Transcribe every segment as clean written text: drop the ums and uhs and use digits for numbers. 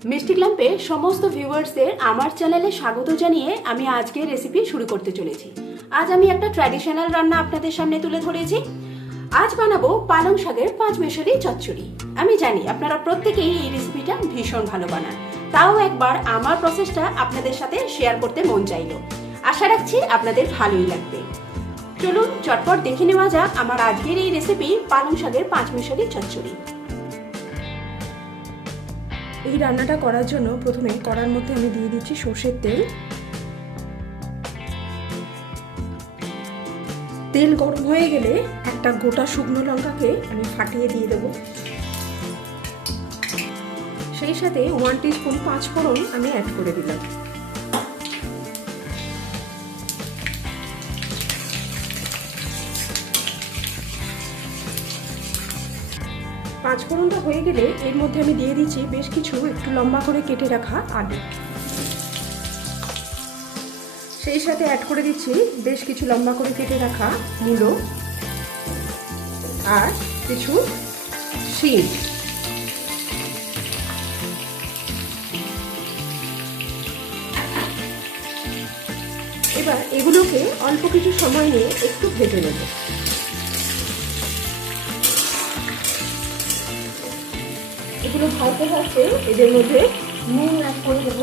মিষ্টি ক্ল্যাম্পে সমস্ত ভিউয়ার্সদের আমার চ্যানেলে স্বাগত জানিয়ে আমি আজকে রেসিপি শুরু করতে চলেছি। আজ আমি একটা ট্র্যাডিশনাল রান্না আপনাদের সামনে তুলে ধরেছি। আজ বানাবো পালং শাকের পাঁচমেশালি চচ্চড়ি। আমি জানি আপনারা প্রত্যেকেই এই রেসিপিটা ভীষণ ভালো বানান, তাও একবার আমার প্রসেসটা আপনাদের সাথে শেয়ার করতে মন চাইলো। আশা রাখছি আপনাদের ভালোই লাগবে। চলুন চটপট দেখে নেওয়া যাক আমার আজকের এই রেসিপি পালং শাকের পাঁচমেশালি চচ্চড়ি। এই রান্নাটা করার জন্য প্রথমে কড়ার মধ্যে আমি দিয়ে দিচ্ছি সর্ষের তেল। তেল গরম হয়ে গেলে একটা গোটা শুকনো লঙ্কাকে আমি ফাটিয়ে দিয়ে দেব। সেই সাথে 1 টিস্পুন পাঁচফোড়ন আমি অ্যাড করে দিলাম। পাঁচফোড়নটা হয়ে গেলে এর মধ্যে আমি দিয়ে দিচ্ছি বেশ কিছু একটু লম্বা করে কেটে রাখা আলু। সেই সাথে অ্যাড করে দিচ্ছি বেশ কিছু লম্বা করে কেটে রাখা মূলো আর কিছু শিম। এবার এগুলোকে অল্প কিছু সময় নিয়ে একটু ভেজে নেব। এগুলো ভাজতে ভাজতে এদের মধ্যে নুন অ্যাড করে দেব।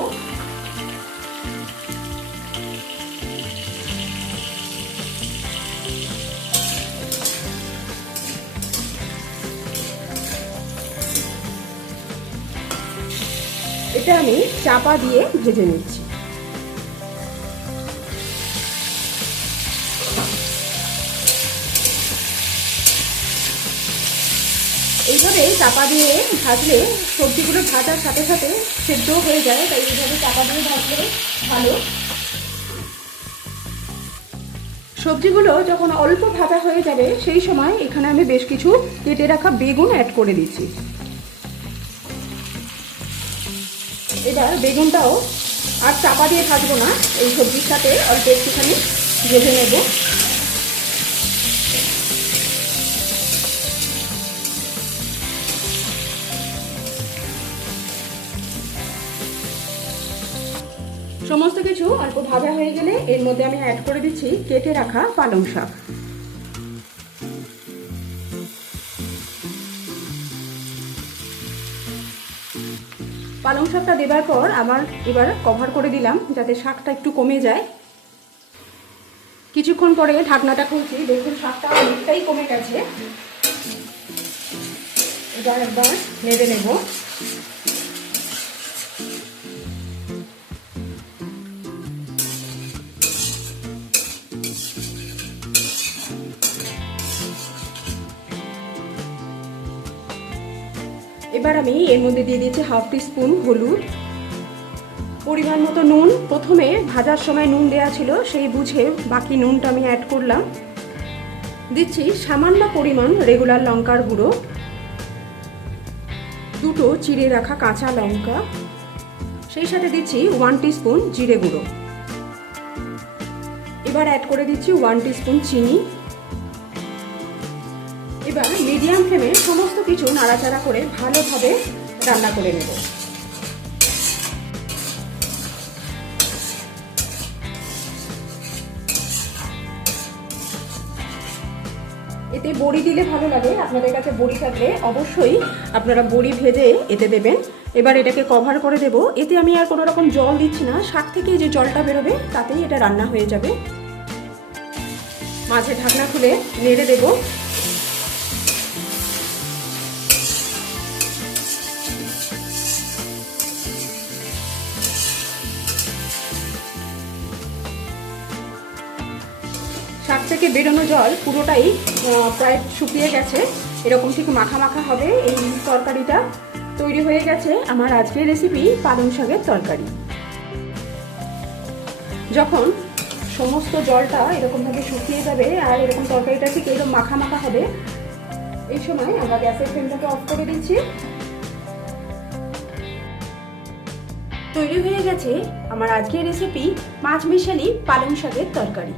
এটা আমি চাপা দিয়ে ভেজে নিচ্ছি। এইভাবে চাপা দিয়ে ভাজলে সবজিগুলো ভাজার সাথে সাথে সেদ্ধ হয়ে যায়, তাই এইভাবে চাপা দিয়ে ভাজলে ভালো। সবজিগুলো যখন অল্প ভাজা হয়ে যাবে সেই সময় এখানে আমি বেশ কিছু কেটে রাখা বেগুন অ্যাড করে দিচ্ছি। এবার বেগুনটাও আর চাপা দিয়ে ভাজবো না, এই সবজির সাথে অল্প একটুখানি ভেজে নেব। সমস্ত কিছু অল্প ভাজা হয়ে গেলে এর মধ্যে আমি অ্যাড করে দিচ্ছি কেটে রাখা পালং শাক। পালং শাকটা দেবার পর এবার কভার করে দিলাম যাতে শাকটা একটু কমে যায়। কিছুক্ষণ পরে ঢাকনাটা খুলছি, দেখুন শাকটা অনেকটাই কমে গেছে। এবার একবার নেড়ে নেব। এবার আমি এর মধ্যে দিয়ে দিয়েছি 1/2 টিস্পুন হলুদ, পরিমাণ মতো নুন। প্রথমে ভাজার সময় নুন দেওয়া ছিল, সেই বুঝে বাকি নুনটা আমি অ্যাড করলাম। দিচ্ছি সামান্য পরিমাণ রেগুলার লঙ্কার গুঁড়ো, দুটো চিড়ে রাখা কাঁচা লঙ্কা, সেই সাথে দিচ্ছি 1 টিস্পুন জিরে গুঁড়ো। এবার অ্যাড করে দিচ্ছি 1 টিস্পুন চিনি। এবার মিডিয়াম ফ্লেমে সমস্ত কিছু নাড়াচাড়া করে ভালোভাবে রান্না করে নেব। এতে বড়ি দিলে ভালো লাগে, আপনাদের কাছে বড়ি থাকলে অবশ্যই আপনারা বড়ি ভেজে এতে দেবেন। এবার এটাকে কভার করে দেব। এতে আমি আর কোনো রকম জল দিচ্ছি না, শাক থেকে যে জলটা বেরোবে তাতেই এটা রান্না হয়ে যাবে। মাঝে ঢাকনা খুলে নেড়ে দেব। শাক থেকে বেরোনো জল পুরোটাই প্রায় শুকিয়ে গেছে, এরকম ঠিক মাখা মাখা হবে। এই তরকারিটা তৈরি হয়ে গেছে আমার আজকের রেসিপি পালং শাকের তরকারি। যখন সমস্ত জলটা এরকমভাবে শুকিয়ে যাবে আর এরকম তরকারিটা ঠিক এরকম মাখা মাখা হবে, এই সময় আমরা গ্যাসের ফ্লেমটাকে অফ করে দিচ্ছি। তৈরি হয়ে গেছে আমার আজকের রেসিপি পাঁচমেশালি পালং শাকের তরকারি।